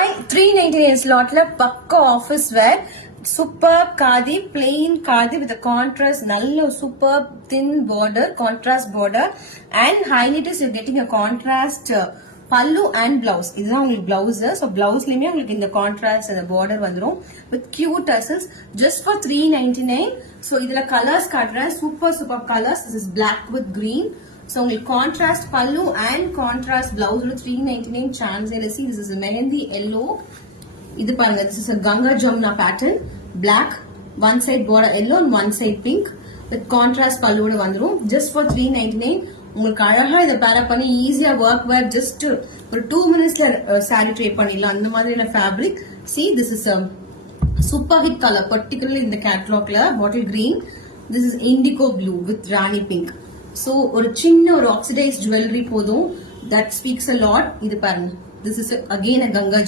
399 slotல பக்கா office wear super khadi plain khadi with a contrast நல்ல super thin border contrast border and highlight is you're getting a contrast பல்லு and blouse இதுதான் உங்களுக்கு blouse so blouseலயுமே உங்களுக்கு இந்த contrast and the border வந்துரும் with cute tassels just for 399 so இதுல colours காட்டுறேன் super colours this is black with green so உங்களுக்கு contrast pallu and contrast blouse 399 chance see this is a mehendi yellow இது பாருங்க this is a ganga jamna pattern black one side border yellow and one side pink with contrast pallu ஓட வந்துரும் just for 399 உங்களுக்கு அழகா இத பேர் அப் பண்ணி ஈஸியா வர்க் வேர் just ஒரு 2 minutesல saree try பண்ணிடலாம் அந்த மாதிரியான fabric see this is a super hit color particularly in the catalogல bottle green this is indigo blue with rani pink so ஒரு சின்ன ஒரு oxidized jewelry போதும் that speaks a lot இது பாருங்க this is again a ganga